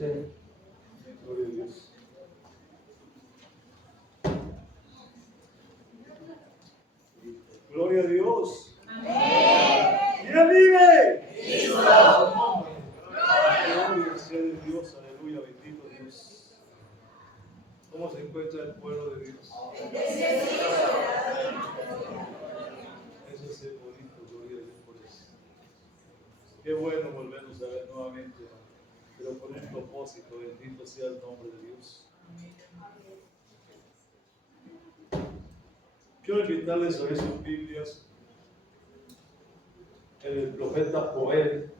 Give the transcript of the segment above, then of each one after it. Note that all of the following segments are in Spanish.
Sí. Gloria a Dios. Gloria a Dios. ¿Quién vive? Gloria sea de Dios, aleluya, bendito Dios. ¿Cómo se encuentra el pueblo de Dios? Eso es el bonito, gloria a Dios por eso. Qué bueno volvernos a ver nuevamente, pero con un propósito, bendito sea el nombre de Dios. Quiero invitarles a ver sus Biblias en el profeta Joel,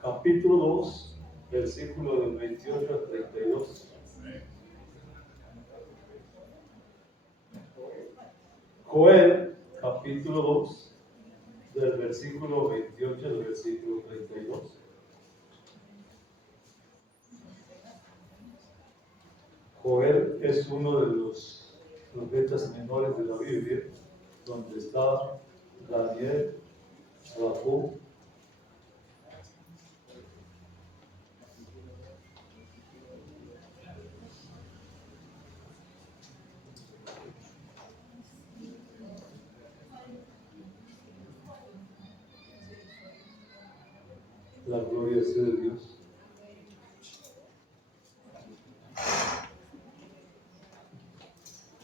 capítulo 2, versículo del 28 al 32. Joel, capítulo 2, del versículo 28 al versículo 32. Joel es uno de los profetas menores de la Biblia, donde está Daniel, Rabú, la gloria sea de Dios.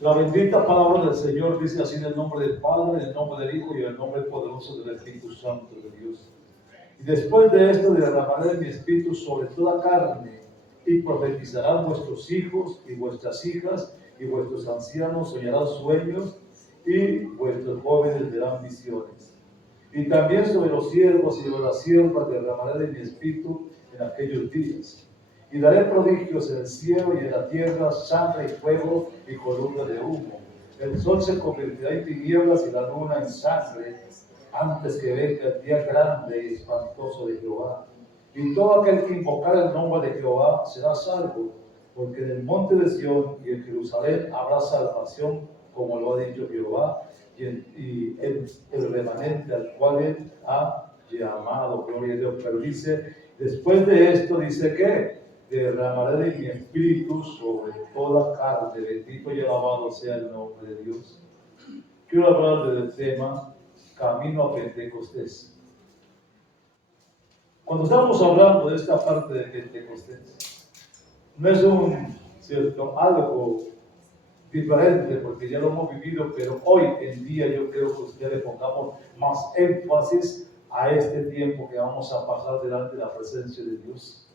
La bendita palabra del Señor dice así en el nombre del Padre, en el nombre del Hijo y en el nombre poderoso del Espíritu Santo de Dios. Y después de esto derramaré mi espíritu sobre toda carne, y profetizarán vuestros hijos y vuestras hijas, y vuestros ancianos soñarán sueños, y vuestros jóvenes verán visiones. Y también sobre los siervos y sobre las siervas derramaré de mi espíritu en aquellos días. Y daré prodigios en el cielo y en la tierra, sangre y fuego y columna de humo. El sol se convertirá en tinieblas y la luna en sangre, antes que venga el día grande y espantoso de Jehová. Y todo aquel que invocar el nombre de Jehová será salvo, porque en el monte de Sión y en Jerusalén habrá salvación, como lo ha dicho Jehová, y el remanente al cual él ha llamado. Gloria a Dios. Pero dice, después de esto, dice que derramaré de mi espíritu sobre toda carne. Bendito y alabado sea el nombre de Dios. Quiero hablar del tema camino a Pentecostés. Cuando estamos hablando de esta parte de Pentecostés, no es algo diferente, porque ya lo hemos vivido, pero hoy en día yo creo que ustedes le pongamos más énfasis a este tiempo que vamos a pasar delante de la presencia de Dios.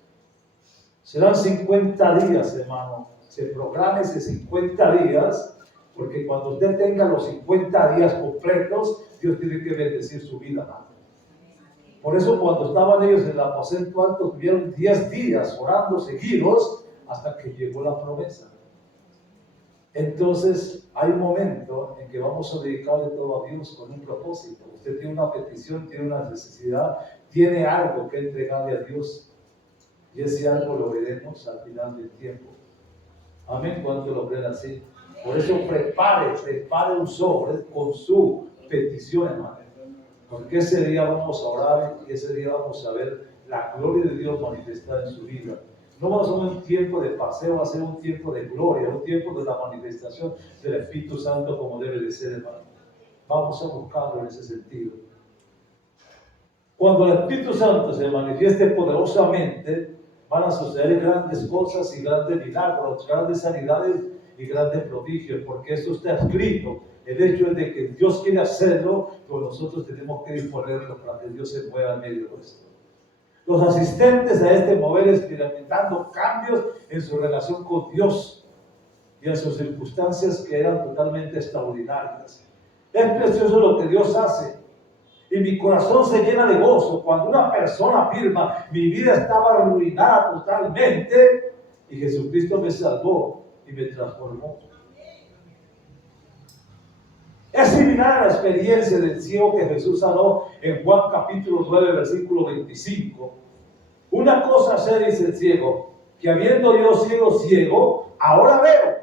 Serán 50 días, hermano. Se programa ese 50 días, porque cuando usted tenga los 50 días completos, Dios tiene que bendecir su vida, hermano. Por eso cuando estaban ellos en el aposento alto, tuvieron 10 días orando seguidos hasta que llegó la promesa. Entonces, hay un momento en que vamos a dedicarle todo a Dios con un propósito. Usted tiene una petición, tiene una necesidad, tiene algo que entregarle a Dios. Y ese algo lo veremos al final del tiempo. Amén. ¿Cuánto lo creen así? Por eso prepare un sobre con su petición, hermano. Porque ese día vamos a orar y ese día vamos a ver la gloria de Dios manifestada en su vida. No va a ser un tiempo de paseo, va a ser un tiempo de gloria, un tiempo de la manifestación del Espíritu Santo como debe de ser, hermano. Vamos a buscarlo en ese sentido. Cuando el Espíritu Santo se manifieste poderosamente, van a suceder grandes cosas y grandes milagros, grandes sanidades y grandes prodigios, porque eso está escrito. El hecho es de que Dios quiere hacerlo, pero nosotros tenemos que disponerlo para que Dios se mueva en medio de esto. Los asistentes a este mover experimentando cambios en su relación con Dios y en sus circunstancias que eran totalmente extraordinarias. Es precioso lo que Dios hace. Y mi corazón se llena de gozo cuando una persona afirma, mi vida estaba arruinada totalmente y Jesucristo me salvó y me transformó. Es similar a la experiencia del ciego que Jesús sanó en Juan capítulo 9, versículo 25. Una cosa sé, dice el ciego, que habiendo yo sido ciego, ahora veo.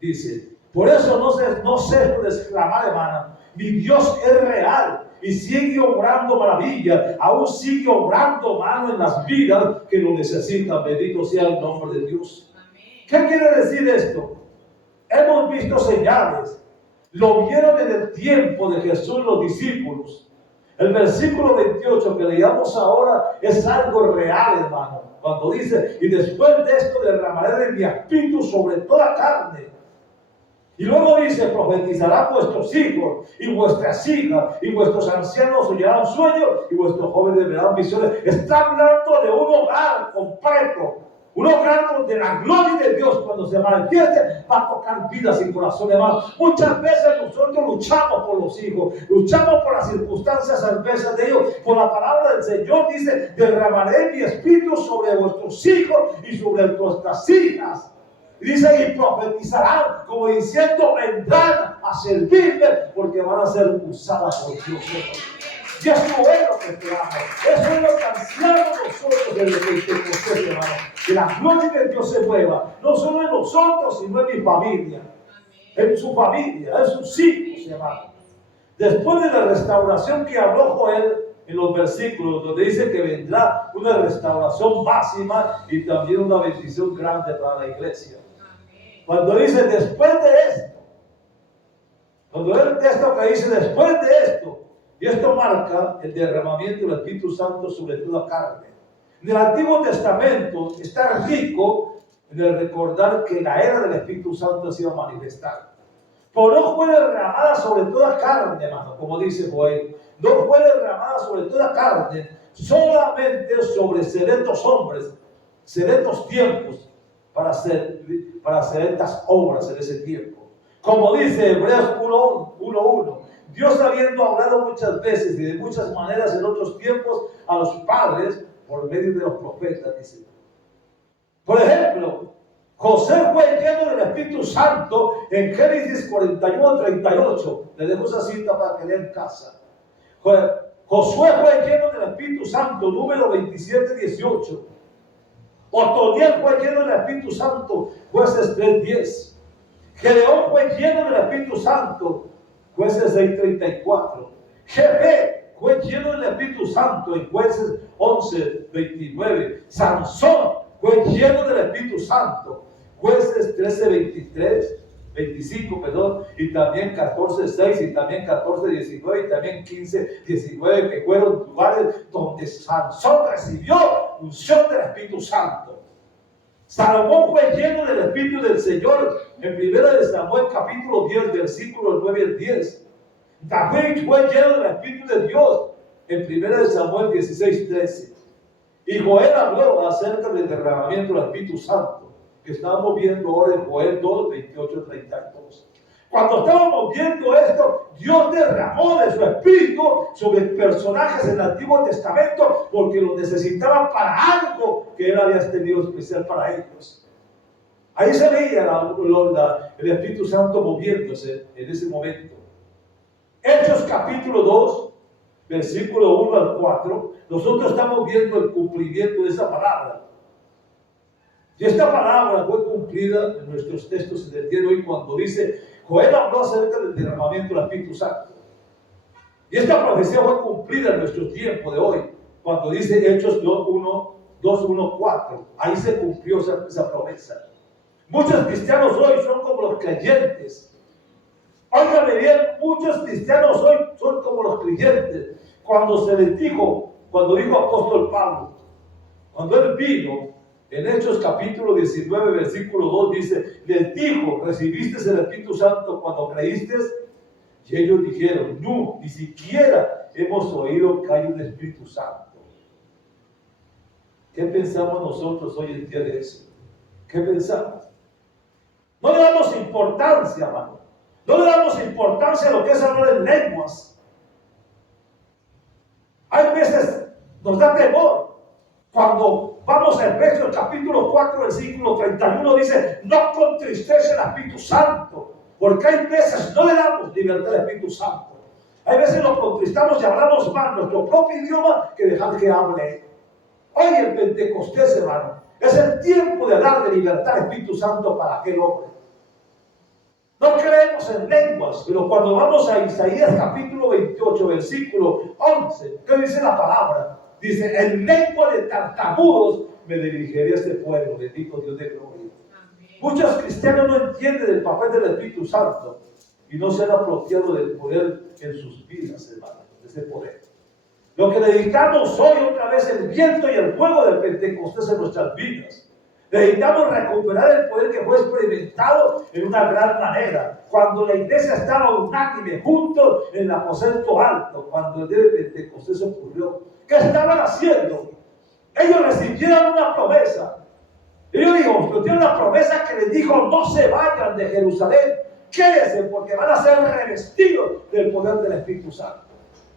Dice, por eso no ceso de exclamar, hermana, mi Dios es real. y sigue obrando maravillas, aún sigue obrando mano en las vidas que lo necesitan. Bendito sea el nombre de Dios. ¿Qué quiere decir esto? Hemos visto señales, lo vieron en el tiempo de Jesús los discípulos. El versículo 28 que leíamos ahora es algo real, hermano. Cuando dice, y después de esto derramaré de mi espíritu sobre toda carne. Y luego dice, profetizarán vuestros hijos y vuestras hijas, y vuestros ancianos oirán sueños, y vuestros jóvenes verán visiones. Está hablando de un hogar completo. Un hogar donde la gloria de Dios, cuando se manifieste, va a tocar vidas y corazones, hermanos. Muchas veces nosotros luchamos por los hijos, luchamos por las circunstancias adversas de ellos. Por la palabra del Señor dice, derramaré mi espíritu sobre vuestros hijos y sobre vuestras hijas. Y dice, y profetizarán, como diciendo, vendrán a servirme, porque van a ser usadas por Dios. Y eso es lo que esperamos. Eso es lo que ansiamos nosotros desde Pentecostés, hermano. Que la gloria de Dios se mueva, no solo en nosotros, sino en mi familia. En su familia, en sus hijos, hermano. Después de la restauración que habló Joel en los versículos, donde dice que vendrá una restauración máxima y también una bendición grande para la iglesia. Cuando dice después de esto, cuando es el texto que dice después de esto, y esto marca el derramamiento del Espíritu Santo sobre toda carne. En el Antiguo Testamento está rico en el recordar que la era del Espíritu Santo se iba a manifestar. Pero no fue derramada sobre toda carne, hermano, como dice Joel. No fue derramada sobre toda carne, solamente sobre selectos hombres, selectos tiempos, para hacer estas obras en ese tiempo. Como dice Hebreos 1:1, Dios habiendo hablado muchas veces y de muchas maneras en otros tiempos a los padres por medio de los profetas, dice. Por ejemplo, José fue lleno del Espíritu Santo en Génesis 41:38. Le dejo esa cita para que lea en casa. Josué fue lleno del Espíritu Santo, número 27:18. Otoniel fue lleno del Espíritu Santo, Jueces 3:10. Gedeón fue lleno del Espíritu Santo, Jueces 6:34. Jefe fue lleno del Espíritu Santo en Jueces 11:29. Sansón fue lleno del Espíritu Santo, Jueces 25, y también 14:6, y también 14:19, y también 15:19, que fueron lugares donde Sansón recibió unción del Espíritu Santo. Salomón fue lleno del Espíritu del Señor en 1 Samuel capítulo 10, versículos 9 al 10. David fue lleno del Espíritu de Dios en 1 Samuel 16:13. Y Joel habló acerca del derramamiento del Espíritu Santo, que estamos viendo ahora en Joel 2, 28-32. Cuando estábamos viendo esto, Dios derramó de su Espíritu sobre personajes en el Antiguo Testamento porque lo necesitaban para algo que Él había tenido especial para ellos. Ahí se veía el Espíritu Santo moviéndose en ese momento. Hechos capítulo 2, versículo 1 al 4, nosotros estamos viendo el cumplimiento de esa palabra. Y esta palabra fue cumplida en nuestros textos en el día de hoy cuando dice, Joel habló acerca del derramamiento del Espíritu Santo. Y esta profecía fue cumplida en nuestro tiempo de hoy, cuando dice Hechos 2:1-4. Ahí se cumplió esa promesa. Muchos cristianos hoy son como los creyentes. Óigame bien, muchos cristianos hoy son como los creyentes. Cuando dijo apóstol Pablo, cuando él vino, en Hechos capítulo 19, versículo 2 dice, les dijo, ¿recibiste el Espíritu Santo cuando creíste? Y ellos dijeron, no, ni siquiera hemos oído que hay un Espíritu Santo. ¿Qué pensamos nosotros hoy en día de eso? ¿Qué pensamos? No le damos importancia, hermano. No le damos importancia a lo que es hablar en lenguas. Hay veces nos da temor. Cuando vamos a Efesios capítulo 4, versículo 31, dice, no contristece el Espíritu Santo, porque hay veces no le damos libertad al Espíritu Santo. Hay veces lo contristamos y hablamos mal nuestro propio idioma que dejar que hable. Hoy en Pentecostés, hermano, es el tiempo de darle libertad al Espíritu Santo para aquel hombre. No creemos en lenguas, pero cuando vamos a Isaías capítulo 28, versículo 11, ¿qué dice la palabra? Dice, en lengua de tartamudos me dirigiré a este pueblo, bendito Dios de gloria. Amén. Muchos cristianos no entienden el papel del Espíritu Santo y no se han apropiado del poder en sus vidas, hermano, de ese poder. Lo que necesitamos hoy otra vez el viento y el fuego del Pentecostés en nuestras vidas. Necesitamos recuperar el poder que fue experimentado en una gran manera. Cuando la iglesia estaba unánime, juntos en el aposento alto, cuando el día de Pentecostés ocurrió. ¿Qué estaban haciendo? Ellos recibieron una promesa. Ellos tienen una promesa que les dijo, no se vayan de Jerusalén, quédense porque van a ser revestidos del poder del Espíritu Santo.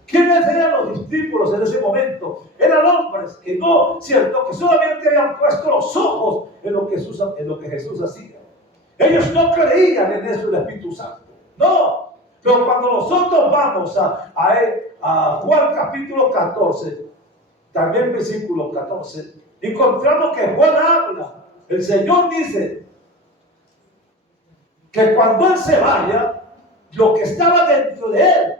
¿Quiénes eran los discípulos en ese momento? Eran hombres que no, cierto, que solamente habían puesto los ojos en lo que Jesús hacía. Ellos no creían en eso del Espíritu Santo. No. Pero cuando nosotros vamos a Juan capítulo 14, también versículo 14, encontramos que Juan habla. El Señor dice que cuando Él se vaya, lo que estaba dentro de Él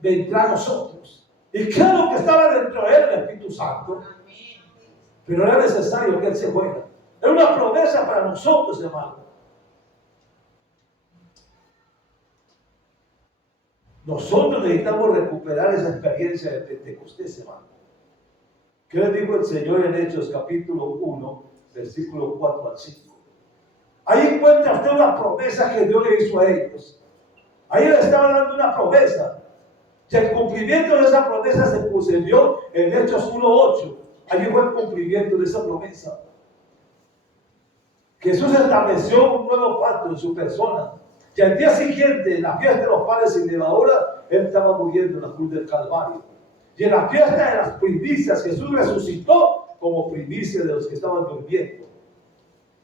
vendrá a nosotros. ¿Y qué es lo que estaba dentro de Él? El Espíritu Santo. Pero era necesario que Él se fuera. Era una promesa para nosotros, hermano. Nosotros necesitamos recuperar esa experiencia de Pentecostés, hermano. ¿Qué le dijo el Señor en Hechos capítulo 1, versículo 4 al 5? Ahí encuentra usted una promesa que Dios le hizo a ellos. Ahí le estaba dando una promesa. Y el cumplimiento de esa promesa se sucedió en Hechos 1:8. Allí fue el cumplimiento de esa promesa. Jesús estableció un nuevo pacto en su persona. Y al día siguiente, en la fiesta de los panes sin levadura, Él estaba muriendo en la cruz del Calvario. Y en la fiesta de las primicias, Jesús resucitó como primicia de los que estaban durmiendo.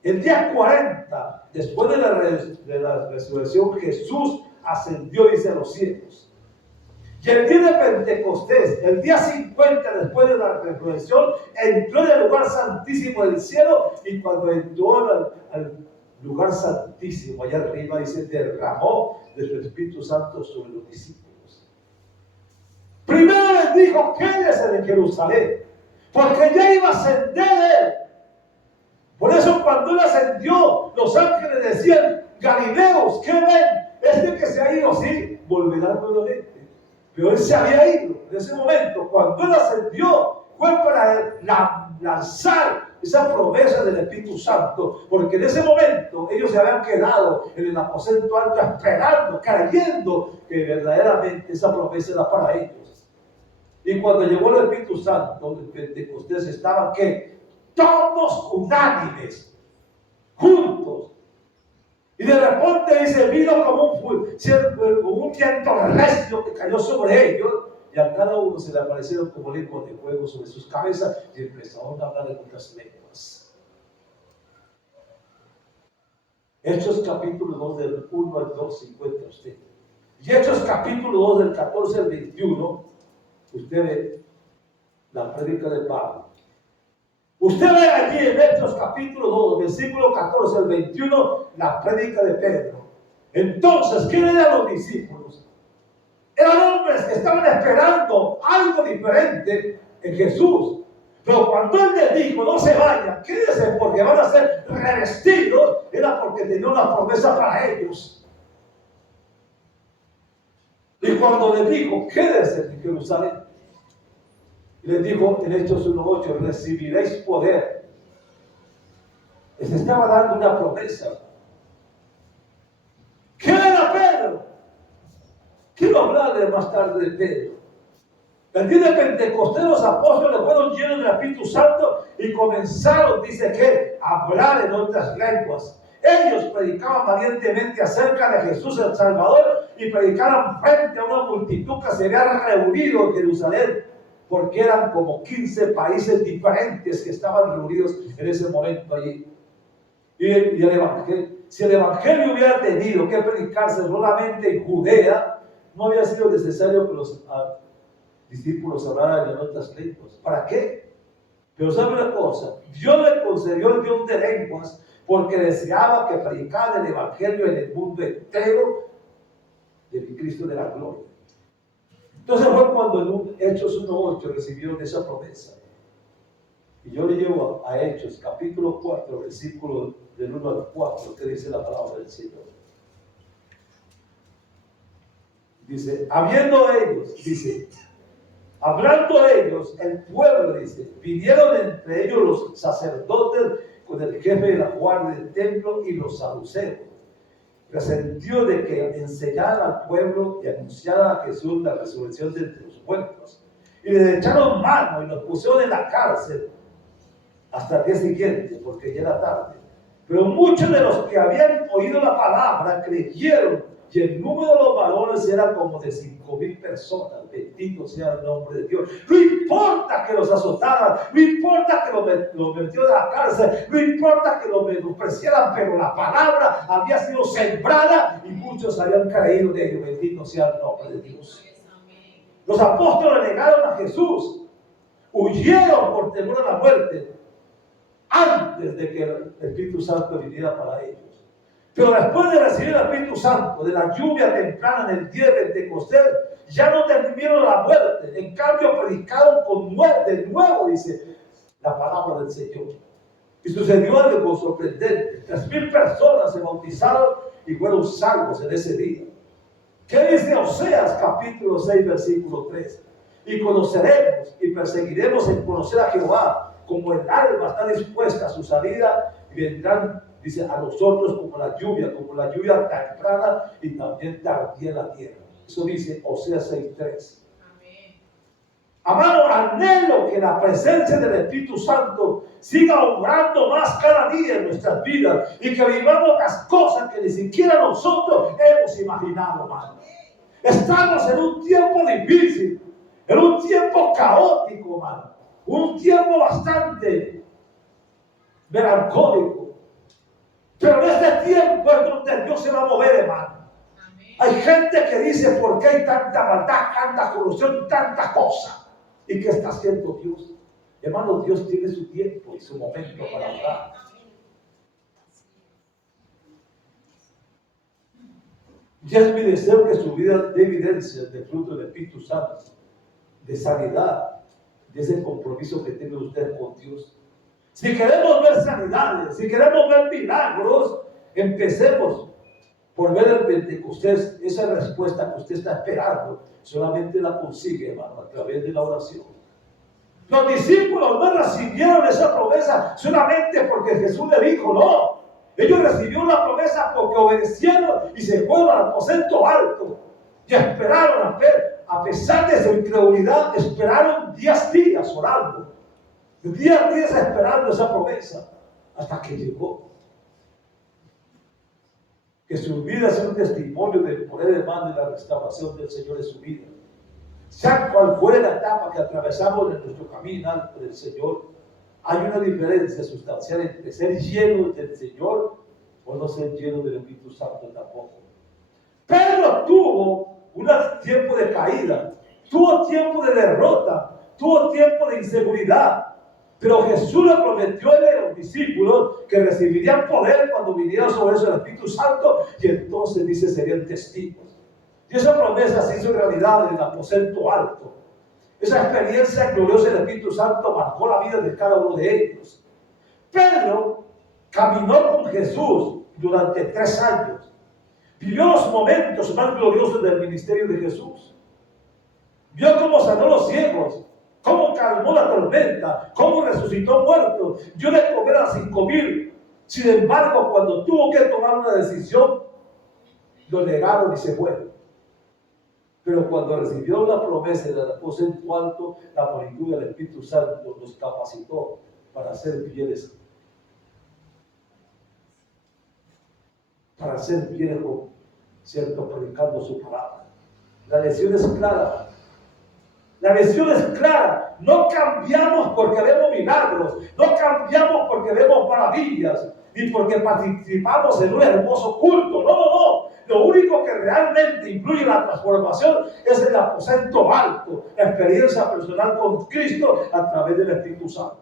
El día 40, después de la resurrección, Jesús ascendió, dice, a los cielos. Y el día de Pentecostés, el día 50 después de la resurrección, entró en el lugar santísimo del cielo, y cuando entró al lugar santísimo, allá arriba, dice, derramó de su Espíritu Santo sobre los discípulos. Primero les dijo, quédense en Jerusalén, porque ya iba a ascender Él. Por eso cuando Él ascendió, los ángeles decían, Galileos, ¿qué ven? Este que se ha ido, sí, volverá nuevamente. Pero Él se había ido en ese momento. Cuando Él ascendió, fue para lanzar esa promesa del Espíritu Santo, porque en ese momento ellos se habían quedado en el aposento alto esperando, creyendo que verdaderamente esa promesa era para ellos. Y cuando llegó el Espíritu Santo, el Pentecostés, estaban ¿qué? Todos unánimes, juntos. Y de repente dice, vino como un viento recio que cayó sobre ellos, y a cada uno se le aparecieron como lenguas de fuego sobre sus cabezas, y empezaron a hablar en otras lenguas. Hechos capítulo 2 del 1 al 2 se encuentra usted. Y Hechos capítulo 2 del 14 al 21, usted ve la prédica de Pablo. Usted ve allí en Hechos capítulo 2, versículo 14 al 21, la prédica de Pedro. Entonces, ¿quiénes eran los discípulos? Eran hombres que estaban esperando algo diferente en Jesús. Pero cuando Él les dijo, no se vayan, quédense porque van a ser revestidos, era porque tenía una promesa para ellos. Y cuando les dijo, quédense en Jerusalén, les dijo en Hechos 1:8, recibiréis poder. Les estaba dando una promesa. ¿Qué era Pedro? Quiero hablarles más tarde de Pedro. El día de Pentecostés los apóstoles fueron llenos del Espíritu Santo y comenzaron, dice que, a hablar en otras lenguas. Ellos predicaban valientemente acerca de Jesús el Salvador y predicaban frente a una multitud que se había reunido en Jerusalén, porque eran como 15 países diferentes que estaban reunidos en ese momento allí. Y el evangelio, si el evangelio hubiera tenido que predicarse solamente en Judea, no había sido necesario que los discípulos hablaran en otras lenguas. ¿Para qué? Pero sabe una cosa, Dios le concedió el don de lenguas porque deseaba que predicara el evangelio en el mundo entero del Cristo de la gloria. Entonces fue cuando en Hechos 1:8 recibieron esa promesa. Y yo le llevo a Hechos capítulo 4, versículo del 1 al 4, que dice la palabra del Señor. Dice, hablando ellos, el pueblo, dice, vinieron entre ellos los sacerdotes con el jefe de la guardia del templo y los saduceos, resentió de que enseñaran al pueblo y anunciaran a Jesús la resurrección de entre los muertos. Y les echaron mano y los pusieron en la cárcel hasta el día siguiente, porque ya era tarde. Pero muchos de los que habían oído la palabra creyeron, y el número de los varones era como de 5,000 personas. Bendito sea el nombre de Dios. No importa que los azotaran, no importa que los metieran a la cárcel, no importa que los menospreciaran, pero la palabra había sido sembrada y muchos habían creído de ello. Bendito sea el nombre de Dios. Los apóstoles negaron a Jesús, huyeron por temor a la muerte antes de que el Espíritu Santo viniera para ellos. Pero después de recibir el Espíritu Santo, de la lluvia temprana en el día de Pentecostés, ya no temieron la muerte. En cambio, predicaron de nuevo, dice la palabra del Señor. Y sucedió algo sorprendente. 3,000 personas se bautizaron y fueron salvos en ese día. ¿Qué dice Oseas capítulo 6, versículo 3? Y conoceremos y perseguiremos en conocer a Jehová, como el alba está dispuesta a su salida, y vendrán, dice, a nosotros como la lluvia temprana y también tardía en la tierra. Eso dice Oseas 6:3. Amado, anhelo que la presencia del Espíritu Santo siga obrando más cada día en nuestras vidas y que vivamos las cosas que ni siquiera nosotros hemos imaginado, hermano. Estamos en un tiempo difícil, en un tiempo caótico, hermano. Un tiempo bastante melancólico. Pero en este tiempo es donde Dios se va a mover, hermano. Hay gente que dice, ¿por qué hay tanta maldad, tanta corrupción, tanta cosa? ¿Y qué está haciendo Dios? Hermano, Dios tiene su tiempo y su momento para hablar. Ya es mi deseo que su vida dé evidencia del fruto del Espíritu Santo, de sanidad, de ese compromiso que tiene usted con Dios. Si queremos ver sanidades, si queremos ver milagros, empecemos por ver el Pentecostés. Esa respuesta que usted está esperando, solamente la consigue, hermano, a través de la oración. Los discípulos no recibieron esa promesa solamente porque Jesús le dijo, no. Ellos recibieron la promesa porque obedecieron y se fueron al aposento alto y esperaron a pesar de su incredulidad, esperaron días orando, días esperando esa promesa hasta que llegó. Que su vida sea un testimonio del poder de mano y la restauración del Señor en su vida. Sea cual fuera la etapa que atravesamos en nuestro camino del Señor, hay una diferencia sustancial entre ser llenos del Señor o no ser llenos del Espíritu Santo tampoco. Pedro tuvo un tiempo de caída, tuvo tiempo de derrota, tuvo tiempo de inseguridad, pero Jesús le prometió a los discípulos que recibirían poder cuando viniera sobre ellos el Espíritu Santo, y entonces dice serían testigos. Y esa promesa se hizo realidad en el aposento alto. Esa experiencia gloriosa del Espíritu Santo marcó la vida de cada uno de ellos. Pedro caminó con Jesús durante 3 años. Vivió los momentos más gloriosos del ministerio de Jesús. Vio cómo sanó los ciegos, cómo calmó la tormenta, cómo resucitó muertos, dio de comer a 5,000. Sin embargo, cuando tuvo que tomar una decisión, lo negaron y se fueron. Pero cuando recibió la promesa del aposento alto, la plenitud del Espíritu Santo los capacitó para ser fieles. Para ser fieles, ¿cierto? Predicando su palabra. La lección es clara. La lección es clara. No cambiamos porque vemos milagros. No cambiamos porque vemos maravillas. Ni porque participamos en un hermoso culto. No. Lo único que realmente incluye la transformación es el aposento alto, la experiencia personal con Cristo a través del Espíritu Santo.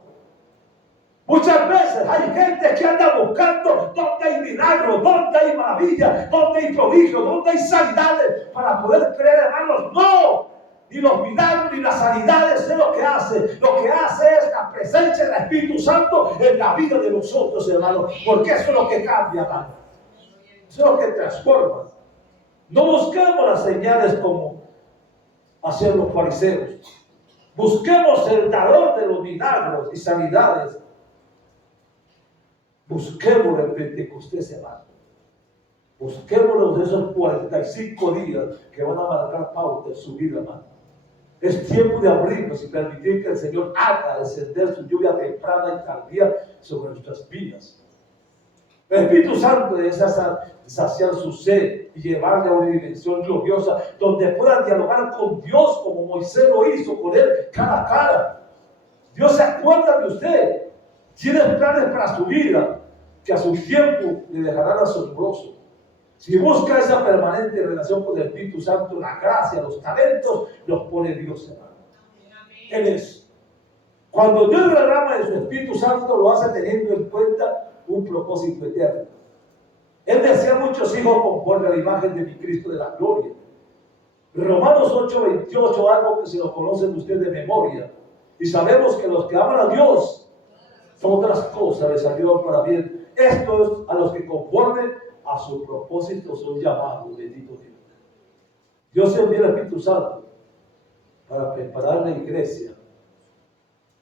Muchas veces hay gente que anda buscando donde hay milagros, donde hay maravillas, donde hay prodigios, donde hay sanidades para poder creer, hermanos. No, ni los milagros ni las sanidades es lo que hace. Lo que hace es la presencia del Espíritu Santo en la vida de nosotros, hermanos. Porque eso es lo que cambia, hermano. Eso es lo que transforma. No busquemos las señales como hacían los fariseos. Busquemos el dador de los milagros y sanidades. Busquemos el Pentecostés, hermano. Busquémoslo de esos 45 días que van a marcar pauta en su vida, hermano. Es tiempo de abrirnos y permitir que el Señor haga descender su lluvia temprana y tardía sobre nuestras vidas. El Espíritu Santo desea saciar su sed y llevarle a una dimensión gloriosa donde puedan dialogar con Dios como Moisés lo hizo con él cara a cara. Dios se acuerda de usted. Tiene planes para su vida que a su tiempo le dejarán asombroso. Si busca esa permanente relación con el Espíritu Santo, la gracia, los talentos, los pone Dios, hermano. Él es. Cuando Dios derrama de su Espíritu Santo, lo hace teniendo en cuenta un propósito eterno. Él desea muchos hijos conforme a la imagen de mi Cristo de la gloria. Romanos 8:28, algo que se lo conocen ustedes de memoria. Y sabemos que los que aman a Dios, todas las cosas les ayudan para bien. Esto es a los que conforme a su propósito son llamados, bendito Dios. Dios envía al Espíritu Santo para preparar la iglesia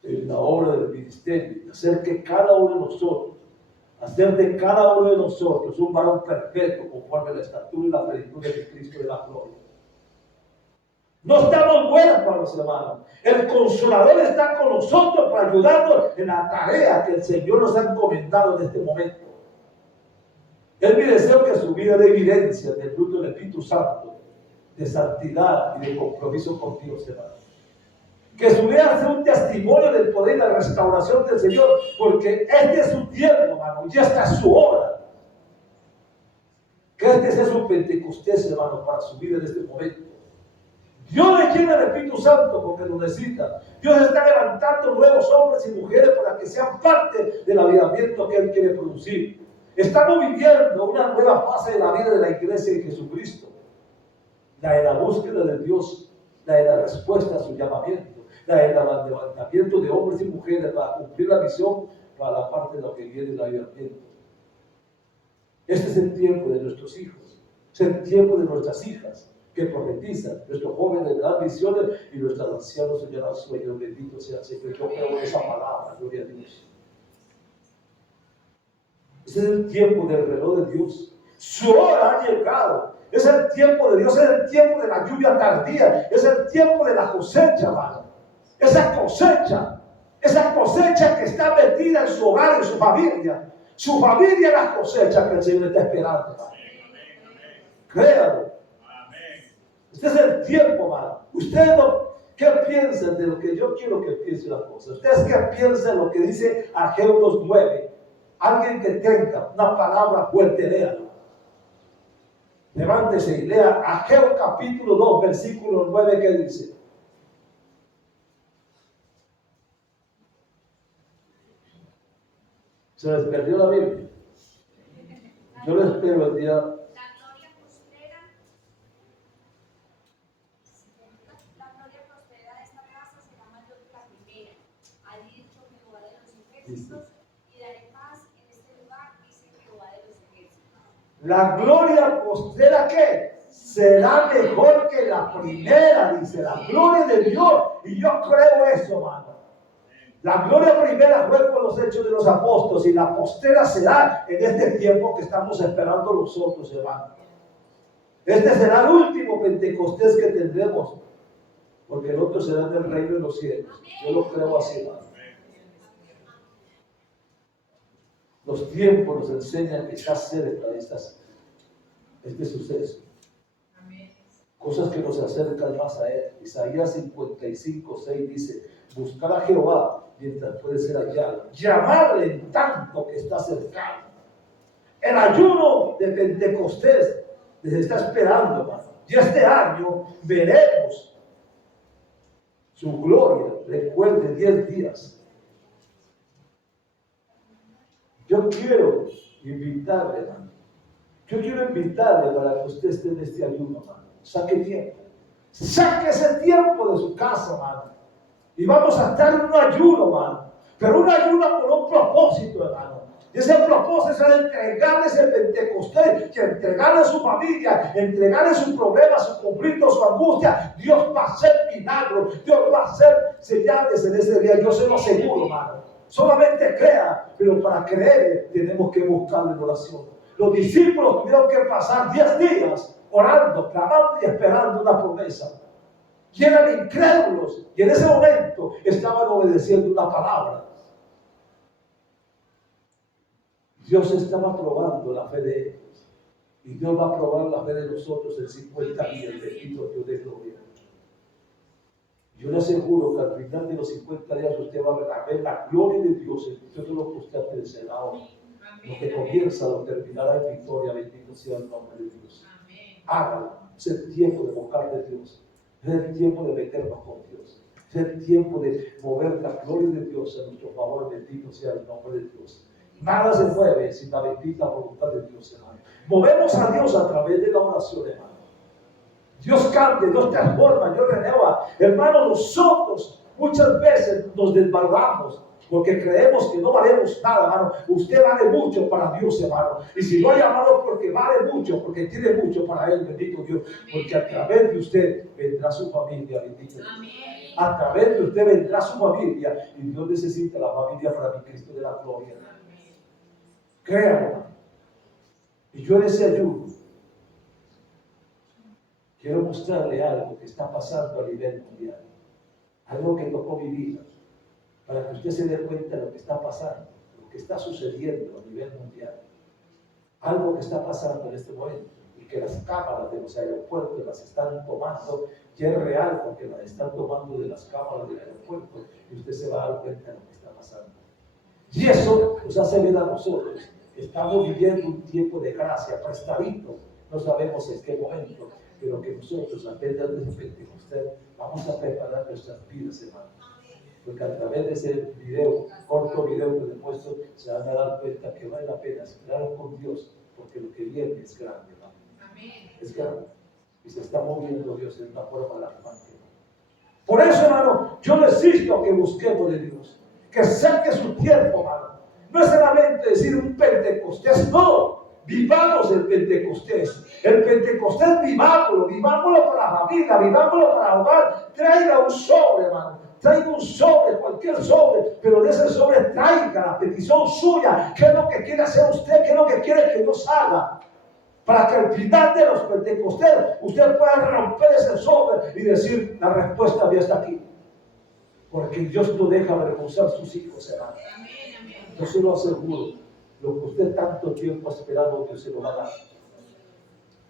en la obra del ministerio, hacer que cada uno de nosotros, hacer de cada uno de nosotros un varón perfecto conforme a la estatura y la plenitud de Cristo de la gloria. No estamos huérfanos, hermanos. El Consolador está con nosotros para ayudarnos en la tarea que el Señor nos ha encomendado en este momento. Es mi deseo que su vida dé evidencia del fruto del Espíritu Santo, de santidad y de compromiso con Dios, hermano. Que su vida sea un testimonio del poder y la restauración del Señor, porque este es su tiempo, hermano, y esta es su hora. Que este sea su Pentecostés, hermano, para su vida en este momento. Dios le llena el Espíritu Santo porque lo necesita. Dios está levantando nuevos hombres y mujeres para que sean parte del avivamiento que Él quiere producir. Estamos viviendo una nueva fase de la vida de la iglesia de Jesucristo. La de la búsqueda de Dios, la de la respuesta a su llamamiento, la del levantamiento de hombres y mujeres para cumplir la misión para la parte de lo que viene del avivamiento. Este es el tiempo de nuestros hijos, es el tiempo de nuestras hijas que profetizan, nuestros jóvenes dan visiones y nuestros ancianos se llenan sueños. Bendito sea el Señor. Yo creo en esa palabra, gloria a Dios. Ese es el tiempo del reloj de Dios. Su hora ha llegado. Es el tiempo de Dios, es el tiempo de la lluvia tardía, es el tiempo de la cosecha, hermano. Esa cosecha que está metida en su hogar, en su familia. Su familia es la cosecha que el Señor está esperando, hermano. Créalo. Este es el tiempo, hermano. Ustedes no, ¿qué piensan de lo que yo quiero que piensen las cosas? Ustedes qué piensan de lo que dice Ageo 2:9. Alguien que tenga una palabra fuerte, léalo. Levántese y lea Ageo capítulo 2, versículo 9, ¿qué dice? Se les perdió la Biblia. Yo les espero el día. Y daré paz en este lugar, dice Jehová de los ejércitos. La gloria postera, ¿qué? Será mejor que la primera, dice la gloria de Dios. Y yo creo eso, hermano. La gloria primera fue con los hechos de los apóstoles y la postera será en este tiempo que estamos esperando nosotros, hermano. Este será el último Pentecostés que tendremos, porque el otro será en el reino de los cielos. Yo lo creo así, hermano. Los tiempos nos enseñan que está cerca de este suceso. Cosas que nos acercan más a Él. Isaías 55:6 dice: buscar a Jehová mientras puede ser hallado, llamarle en tanto que está cercano. El ayuno de Pentecostés les está esperando, hermano. Y este año veremos su gloria. Recuerde, 10 días. Yo quiero invitarle, hermano. Yo quiero invitarle para que usted esté en este ayuno, hermano. Saque tiempo. Saque ese tiempo de su casa, hermano. Y vamos a estar en un ayuno, hermano. Pero un ayuno con un propósito, hermano. Y ese propósito es entregarle ese Pentecostés, que entregarle a su familia, entregarle su problema, su conflicto, su angustia. Dios va a hacer milagros. Dios va a hacer señales en ese día. Yo se lo aseguro, hermano. Solamente crea, pero para creer tenemos que buscarlo en oración. Los discípulos tuvieron que pasar 10 días orando, clamando y esperando una promesa. Y eran incrédulos. Y en ese momento estaban obedeciendo una palabra. Dios estaba probando la fe de ellos. Y Dios va a probar la fe de nosotros en 50 días. Bendito Dios de gloria. Yo le aseguro que al final de los 50 días usted va a ver la gloria de Dios en todo lo que usted ha deseado. Lo que comienza lo terminará en victoria. Bendito sea el nombre de Dios. Hágalo. Es el tiempo de buscar de Dios. Es el tiempo de meternos con Dios. Es el tiempo de mover la gloria de Dios a nuestro favor. Bendito sea el nombre de Dios. Nada se mueve sin la bendita voluntad de Dios, hermano. Movemos a Dios a través de la oración, hermano. Dios cambia, Dios transforma, Dios renueva. Hermano, nosotros muchas veces nos desvaloramos porque creemos que no valemos nada, hermano. Usted vale mucho para Dios, hermano. Y si lo ha llamado porque vale mucho, porque tiene mucho para Él, bendito Dios. Porque a través de usted vendrá su familia, bendito Dios. A través de usted vendrá su familia. Y Dios necesita la familia para mi Cristo de la gloria. Créalo, hermano. Y yo en ese ayuno quiero mostrarle algo que está pasando a nivel mundial. Algo que tocó mi vida. Para que usted se dé cuenta de lo que está pasando, lo que está sucediendo a nivel mundial. Algo que está pasando en este momento y que las cámaras de los aeropuertos las están tomando, y es real porque las están tomando de las cámaras del aeropuerto y usted se va a dar cuenta de lo que está pasando. Y eso nos hace ver a nosotros. Estamos viviendo un tiempo de gracia, prestadito, no sabemos en qué momento, pero que nosotros, apenas de Pentecostés, vamos a preparar nuestras vidas, hermano. Porque a través de ese video, corto video que les muestro, se van a dar cuenta que vale la pena esperar con Dios, porque lo que viene es grande, hermano. Es grande. Y se está moviendo Dios en una forma alarmante. Por eso, hermano, yo les insto a que busquemos de Dios, que saque su tiempo, hermano. No es solamente decir un Pentecostés, no. Vivamos el Pentecostés. El Pentecostés vivámoslo para la familia, vivámoslo para el hogar. Traiga un sobre, hermano. Traiga un sobre, cualquier sobre, pero de ese sobre traiga la petición suya. ¿Qué es lo que quiere hacer usted? ¿Qué es lo que quiere que Dios haga? Para que al final de los Pentecostés usted pueda romper ese sobre y decir, la respuesta ya está aquí. Porque Dios no deja avergonzar a sus hijos, hermano. Yo se lo aseguro. Lo que usted tanto tiempo ha esperado, Dios se lo va a dar.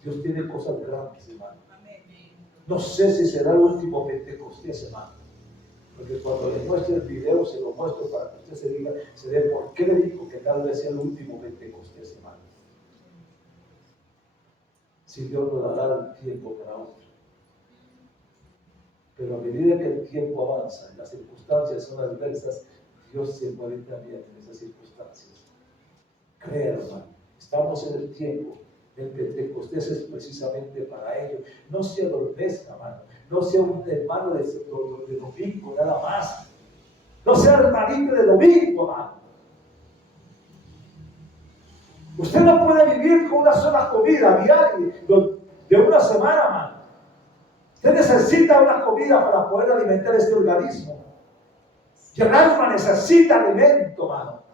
Dios tiene cosas grandes, hermano. No sé si será el último Pentecostés, hermano. Porque cuando le muestre el video, se lo muestro para que usted se dé por qué le digo que tal vez sea el último Pentecostés, hermano. Si Dios nos dará el tiempo para otro. Pero a medida que el tiempo avanza y las circunstancias son adversas, Dios se mueve también en esas circunstancias. Créalo, hermano. Estamos en el tiempo. El Pentecostés es precisamente para ello. No se adormezca, hermano. No sea un hermano de domingo, nada más. No sea hermanito de domingo, hermano. Usted no puede vivir con una sola comida diaria de una semana, hermano. Usted necesita una comida para poder alimentar este organismo. Y el alma necesita alimento, hermano.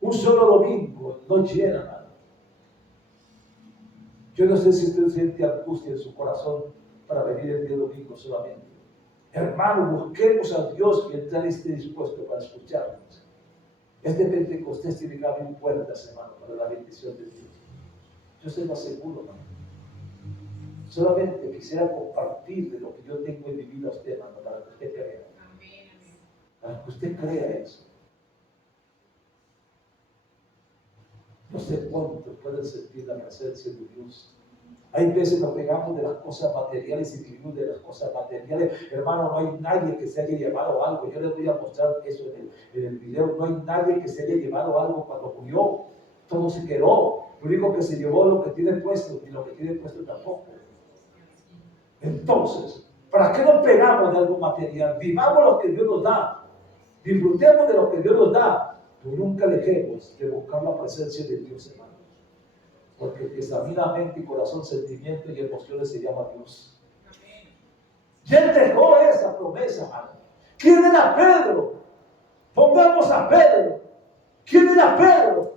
Un solo domingo no llena, hermano. Yo no sé si usted siente angustia en su corazón para venir el día domingo solamente. Hermano, busquemos a Dios mientras esté dispuesto para escucharnos. Este Pentecostés tiene que abrir puertas, hermano, para la bendición de Dios. Yo se lo aseguro, hermano. Solamente quisiera compartir de lo que yo tengo en mi vida a usted, hermano, para que usted crea. Para que usted crea eso. No sé cuántos pueden sentir la presencia de Dios Hay veces nos pegamos de las cosas materiales y vivimos de las cosas materiales. Hermano, no hay nadie que se haya llevado algo. Yo les voy a mostrar eso en el video. No hay nadie que se haya llevado algo cuando murió. Todo se quedó. Lo único que se llevó lo que tiene puesto y lo que tiene puesto tampoco. Entonces, ¿para qué nos pegamos de algo material? Vivamos lo que Dios nos da. Disfrutemos de lo que Dios nos da. Pero nunca dejemos de buscar la presencia de Dios, hermano. Porque el que examina mente y corazón, sentimientos y emociones se llama Dios. Y Él dejó esa promesa, hermano. ¿Quién era Pedro? Pongamos a Pedro. ¿Quién era Pedro?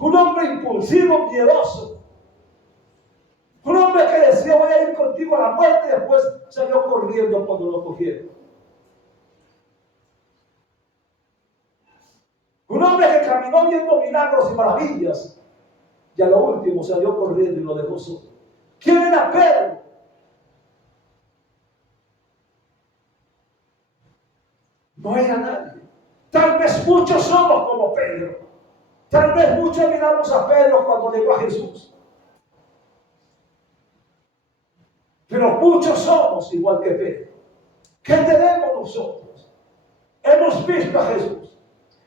Un hombre impulsivo, miedoso. Un hombre que decía, voy a ir contigo a la muerte, y después salió corriendo cuando lo cogieron. Un hombre que caminó viendo milagros y maravillas. Y a lo último salió corriendo y lo dejó solo. ¿Quién era Pedro? No era nadie. Tal vez muchos somos como Pedro. Tal vez muchos miramos a Pedro cuando llegó a Jesús. Pero muchos somos igual que Pedro. ¿Qué tenemos nosotros? Hemos visto a Jesús.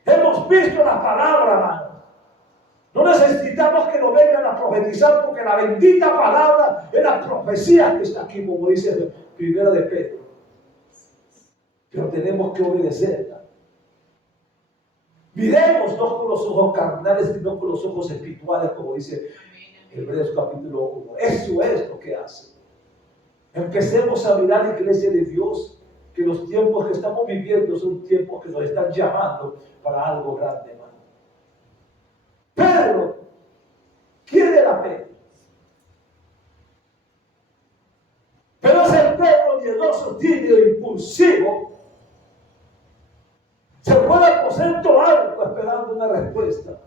Hemos visto la palabra, hermano. No necesitamos que nos vengan a profetizar porque la bendita palabra es la profecía que está aquí, como dice Primera de Pedro. Pero tenemos que obedecerla. Miremos no con los ojos carnales, sino con los ojos espirituales, como dice Hebreos capítulo 1. Eso es lo que hace. Empecemos a mirar la iglesia de Dios, que los tiempos que estamos viviendo son tiempos que nos están llamando para algo grande, hermano. Pedro, ¿quién era Pedro? Pero ese Pedro miedoso, tímido, impulsivo, se fue al aposento alto esperando una respuesta.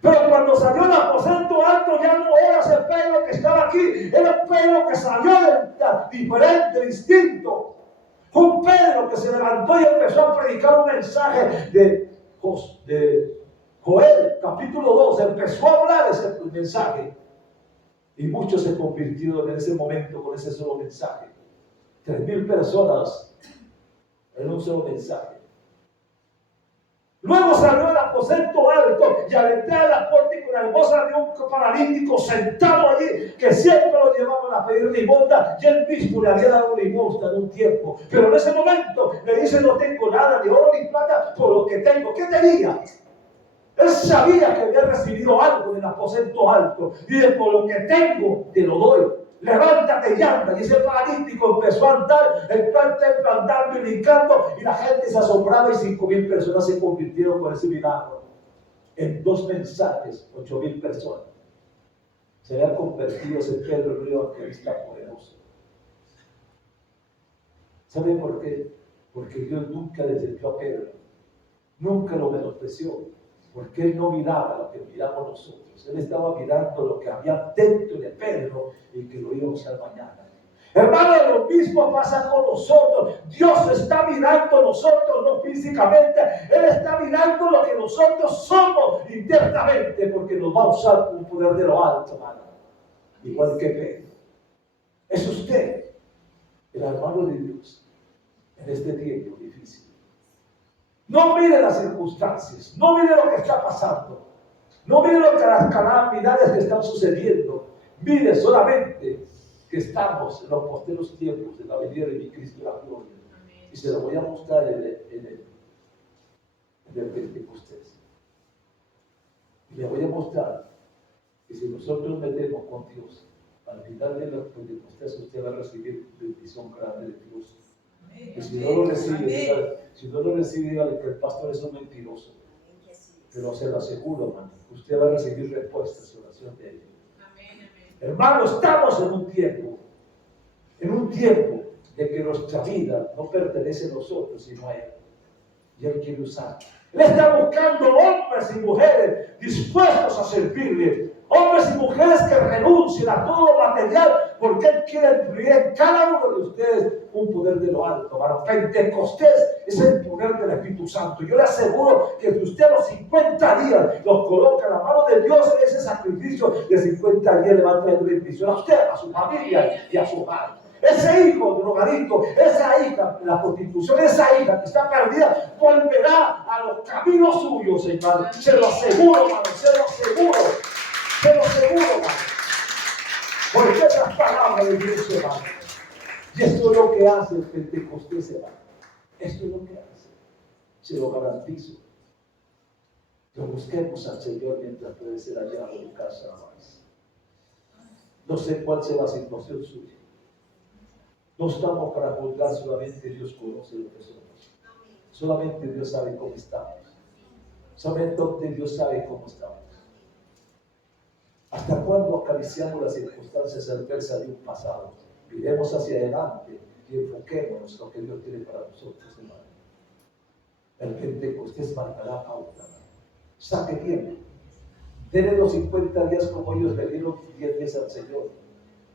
Pero cuando salió al aposento alto ya no era ese Pedro que estaba aquí, era un Pedro que salió diferente, distinto. Un Pedro que se levantó y empezó a predicar un mensaje de Joel, capítulo 2, empezó a hablar ese mensaje. Y muchos se convirtieron en ese momento con ese solo mensaje. 3,000 personas en un solo mensaje. Luego salió al aposento alto y al entrar a la puerta y con la hermosa de un paralítico sentado allí, que siempre lo llevaban a pedir limosna, y él mismo le había dado limosna en un tiempo. Pero en ese momento le dice, no tengo nada, ni oro ni plata, por lo que tengo. ¿Qué tenía? Él sabía que había recibido algo del aposento alto. Y dice, por lo que tengo, te lo doy. Levántate y anda. Y ese paralítico empezó a andar, entró al templo andando y brincando, y la gente se asombraba y 5,000 personas se convirtieron con ese milagro. En 2 mensajes, 8,000 personas. Se había convertido ese Pedro el río evangelista poderoso. ¿Saben por qué? Porque Dios nunca desechó a Pedro. Nunca lo menospreció. Porque Él no miraba lo que miramos nosotros. Él estaba mirando lo que había dentro de Pedro y que lo íbamos a hacer mañana. Hermano, lo mismo pasa con nosotros. Dios está mirando a nosotros, no físicamente. Él está mirando lo que nosotros somos internamente, porque nos va a usar con un poder de lo alto, hermano. Igual que Pedro. Es usted, el hermano de Dios, en este tiempo difícil. No mire las circunstancias, no mire lo que está pasando, no mire lo que las calamidades que están sucediendo. Mire solamente que estamos en los posteros tiempos de la venida de mi Cristo la gloria. Y se lo voy a mostrar en el Pentecostés. Y le voy a mostrar que si nosotros nos metemos con Dios, al final de los Pentecostés usted va a recibir bendición grande de Dios. Y si no lo recibe, dígale que el pastor es un mentiroso. Pero se lo aseguro, hermano, usted va a recibir respuestas a su oración de él. Hermano, estamos en un tiempo de que nuestra vida no pertenece a nosotros, sino a Él. Y Él quiere usar Él está buscando hombres y mujeres dispuestos a servirle. Hombres y mujeres que renuncien a todo material, porque Él quiere incluir en cada uno de ustedes un poder de lo alto. Para Pentecostés es el poder del Espíritu Santo. Yo le aseguro que si usted a los 50 días los coloca en la mano de Dios, ese sacrificio de 50 días le va a traer bendición a usted, a su familia y a su hogar. Ese hijo drogadicto, esa hija de la prostitución, esa hija que está perdida, volverá a los caminos suyos, hermano. Se lo aseguro, hermano, se lo aseguro. Se lo aseguro, hermano. Porque las palabras de Dios, hermano. Y esto es lo que hace el Pentecostés, hermano. Esto es lo que hace. Se lo garantizo. Lo busquemos al Señor mientras puede ser hallado en casa más. No sé cuál será la situación suya. No estamos para juzgar, solamente Dios conoce lo que somos. Solamente Dios sabe cómo estamos. Solamente Dios sabe cómo estamos. ¿Hasta cuándo acariciamos las circunstancias adversas de un pasado? Miremos hacia adelante y enfoquémonos en lo que Dios tiene para nosotros, hermano. El Pentecostés marcará pauta. Saque tiempo. Denle los 50 días como ellos le dieron 10 días al Señor.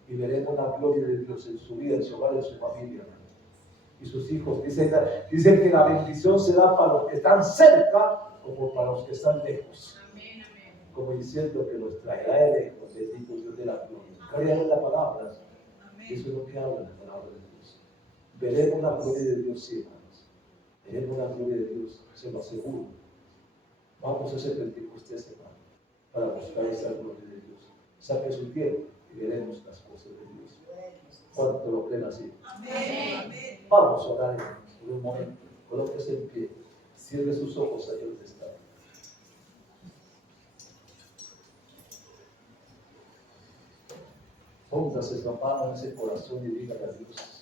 Y veremos la gloria de Dios en su vida, en su hogar, en su familia. Y sus hijos. Dicen que la bendición será para los que están cerca como para los que están lejos. Amén, amén. Como diciendo que los traerá de lejos, bendito Dios de la gloria. Crean en la palabra. Amén. Eso es lo que habla la palabra de Dios. Veremos la gloria de Dios, sí, hermanos. Veremos la gloria de Dios, se lo aseguro. Vamos a ese Pentecostés, hermano, para buscar esa gloria de Dios. Saque su tiempo y veremos las cosas de Dios. ¿Cuánto lo creen así? Amén. Vamos a orar en un momento. Colóquese en pie. Cierre sus ojos ahí donde está. Póngase esa mano en ese corazón y dígale a Dios.